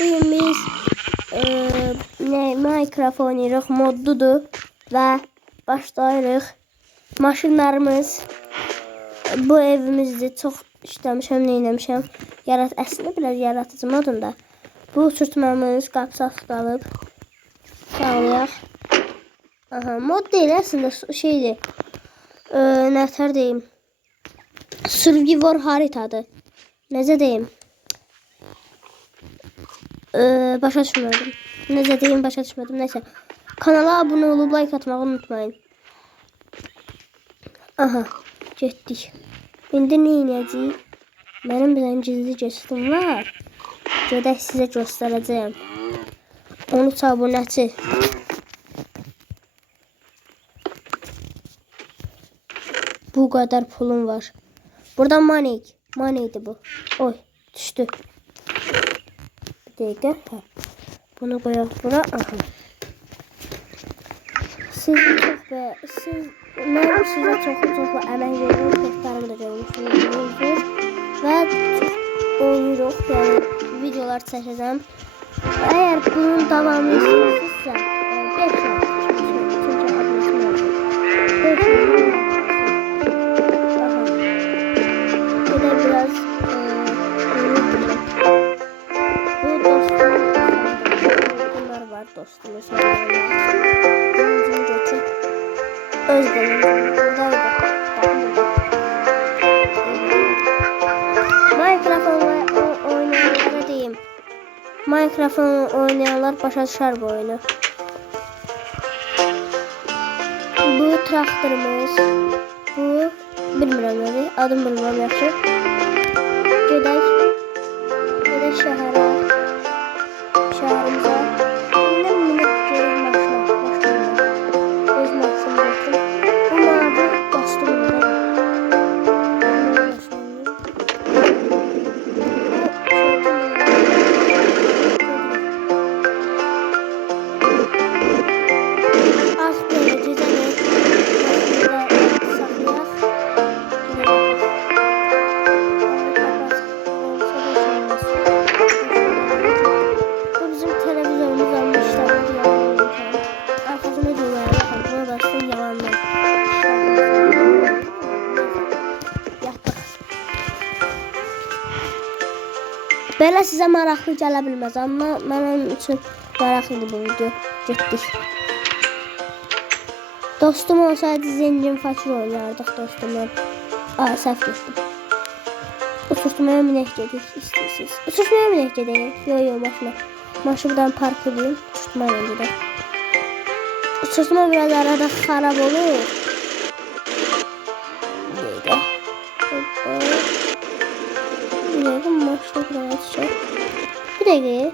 Bugün biz Minecraft oynayırıq, modludur və başlayırıq. Maşınlarımız bu evimizdir. Çox işləmişəm, neyləmişəm. Əslində biraz yaratıcı modunda. Bu uçurtmamız qapısı açıq qalıb. Sağlayaq. Aha, mod deyil əslində, şeydir. Nətər deyim? Survivor haritadır. Necə deyim? Başa düşmədim. Necə deyim, başa düşmədim. Nəysə. Kanala abunə olub like atmağı unutmayın. Aha, getdik. İndi nə edəcəyik? Mənim bir gizli gestim var. Gedək sizə göstərəcəyəm. 13 abunəçi. Bu kadar pulum var. Burada moneydi bu. Oy, düştü. Bir dakika. Bunu koyalım bura. Aha. Mənim sizə çoxlu əmək verirəm. Dostlarım da görmüşsünüzdür. Və oynayırıq. Yəni videolar çəkəcəm. Əgər bunun davamını istəyirsinizsə 5 like. Çünki abunəçim olsun. 5 like. Aha. Bir də biraz bu dostum. Bunlar var dostumuz. Özgürlüğüm buradaydı. Minecraft oynayanlar başa düşər bu oyunu. Bu traktorumuz. Bu bilmirəm nədir. Adım bilmirəm yaxşı. Gedək şəhərə. Şəhərimizə. İndi minib görür maşına. Öz maşını götürüm. Bu mavi kostyumda. Belə sizə maraqlı gələ bilməz, amma mənim üçün maraqlıdır bu video. Getdik. Dostum olsaydı zengin fakir oynardıq dostumla. Səhv getdim. Uçurtmaya minək gedik istəyirsiniz. Uçurtmaya minək gedək. Yo maşına. Maşından park edeyim. Uçurtmaya gedək. Uçurtma biraz arada xarab olur. Neydi? Maşına biraz açacaq. Bir dəqiqə.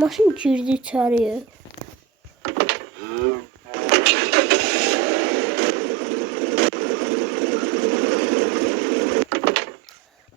Maşın girdi içəriyə.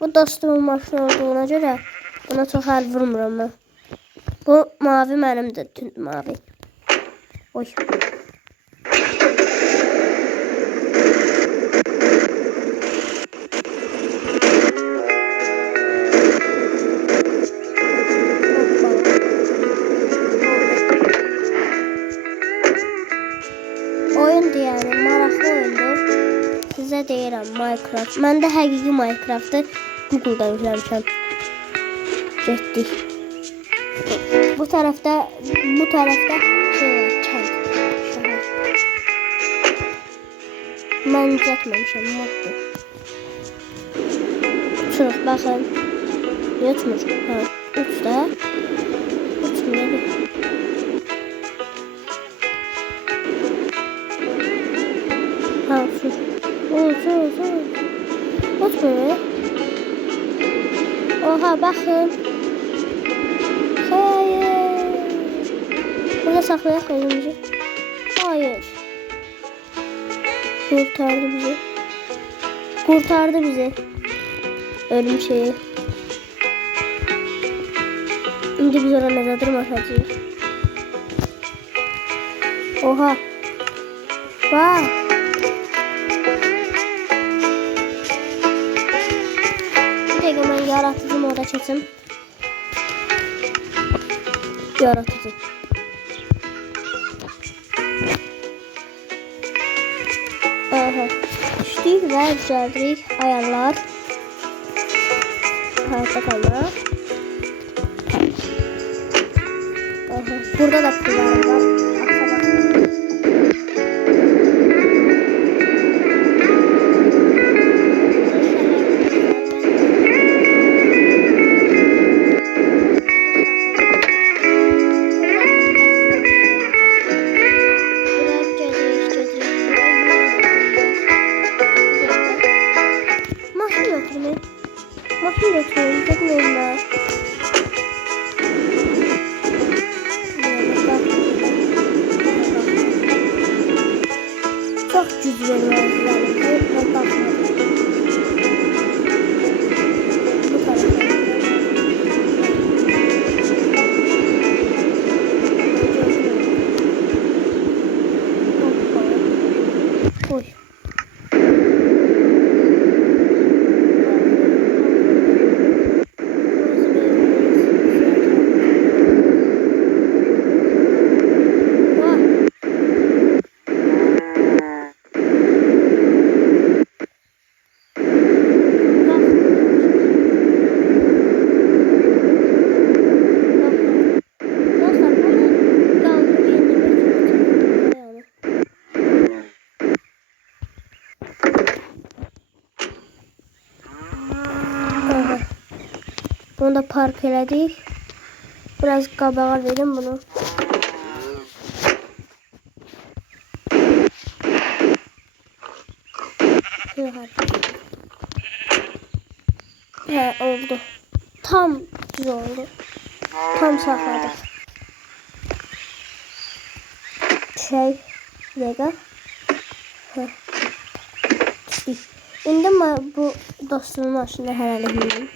Bu dostumun maşını olduğuna görə buna çox əl vurmuram mən. Bu mavi mənimdir, tünd mavi. Oy. Oyundur yəni, maraqlı oyundur. Sizə deyirəm Minecraft. Mən də həqiqi Minecraft'ı Google'dan yükləmişəm. Getdik. Bu tərəfdə şey var, kənd. Mən düzəltməmişəm, moddur. Uçuruq, baxın. Niyə uçmur? Ha, uç da. Uçmuyor. Ha, uçur. Uçmuyor. Oha, baxın. Hayır. Burada saxlayaq özümüzü. Hayır. Kurtardı bizi. Ölüm şeyi. İndi biz ora nəzə durmasacağıq. Oha. Bak. Bir dəqiqə mən yaratıcı moda keçim. yaratıcı. Aha. Düştük ve düzeltdik. Ayarlar. Hayatta kalma. Aha. Burada da kullanım var. Maşın götürüyorum. Gitmiyorum ben. Çok güç veriyor. Bu tarafa. Oy. Bunu da park elədik. Biraz qabağa verin bunu. Oldu. Tam düz oldu. Tam saxladı. Lega. İndi bu dostumun maşını herhalde bilmiyorum.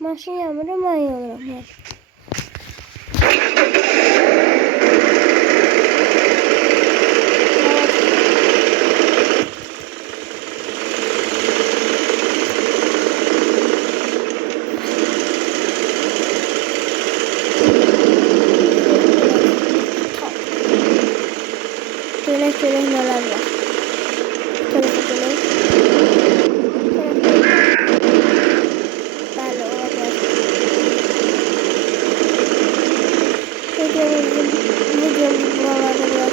Maşın yağmur ama iyi olurum. Şöyle neler var. Videomuz buralarda biraz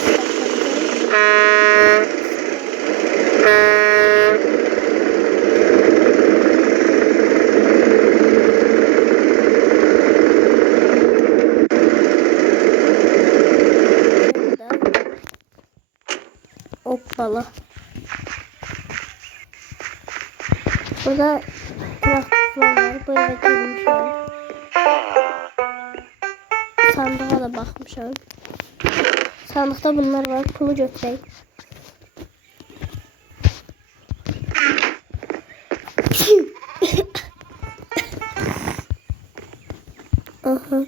hoppala. Burada trafikler var. Böyle girmişim. Sandığa da bakmışım. Sandıkta bunlar var. Pulu götüreyim. Aha.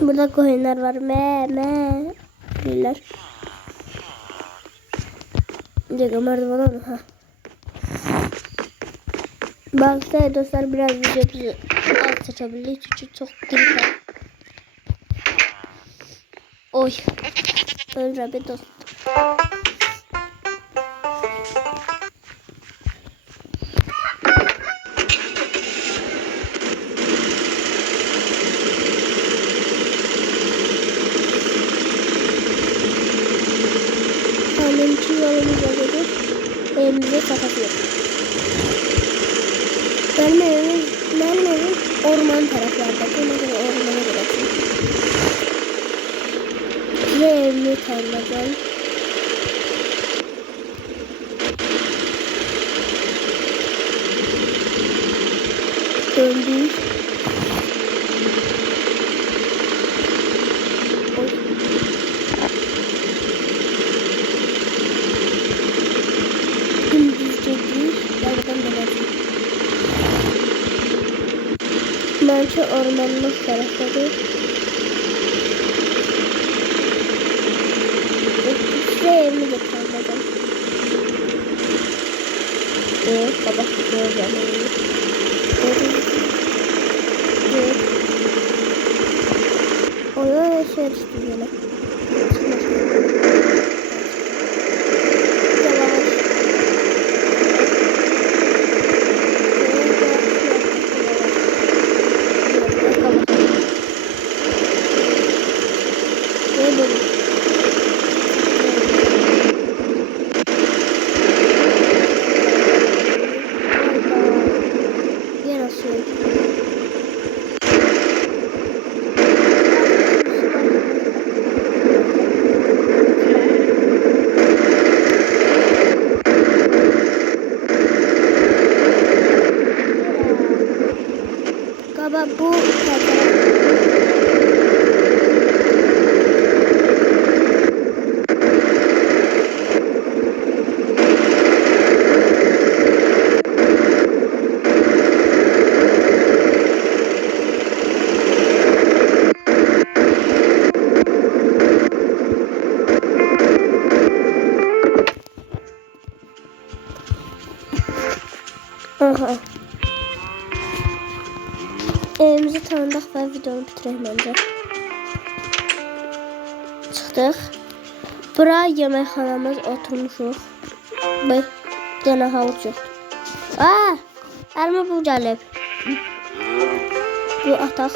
Burada koyunlar var. Me. Bilirler. Diye merdiven var. Ha. Baksa dostlar biraz videomuzu alt seçebiliriz. Çünkü çok girip. Oy. Öyle bir dost. Benimki yolumuza gidip evimize kapatıyor. Benim evim orman taraflarda. Ona göre ormana gidelim. Ve evimi tanıyacağım. Döndük. Şu ormanlık taraftadır. Size evimi getirmeden. Kabak göreceğim evimi. Oy şey düştü yine. Galiba bu aha. Evimizi tanıdıq və videonu bitirək məncə. Çıxdıq. Bura yeməkxanamız, oturmuşuq. Bir dənə havuç yoxdur. Əlimə bu gəlib. Bu ataq.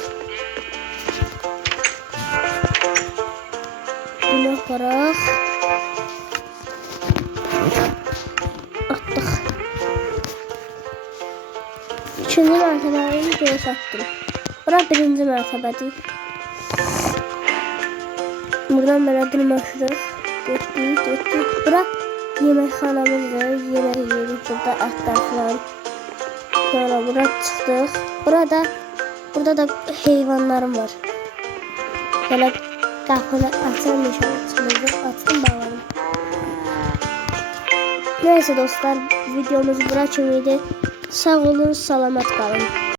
Bunu aparaq. Atdıq. İkinci mərtəbəni göz satdım. Bura birinci mərtəbədir. Buradan belə dırmaşırıq. Getdik. Bura yeməkxanamızdır. Yemək yedik. Burada ətlər falan. Sonra bura çıxdıq. Burada da heyvanlarım var. Belə qapını açılmışam. Açdım bağladım. Neyse dostlar, videomuz bura kimiydi. Sağ olun, salamat qalın.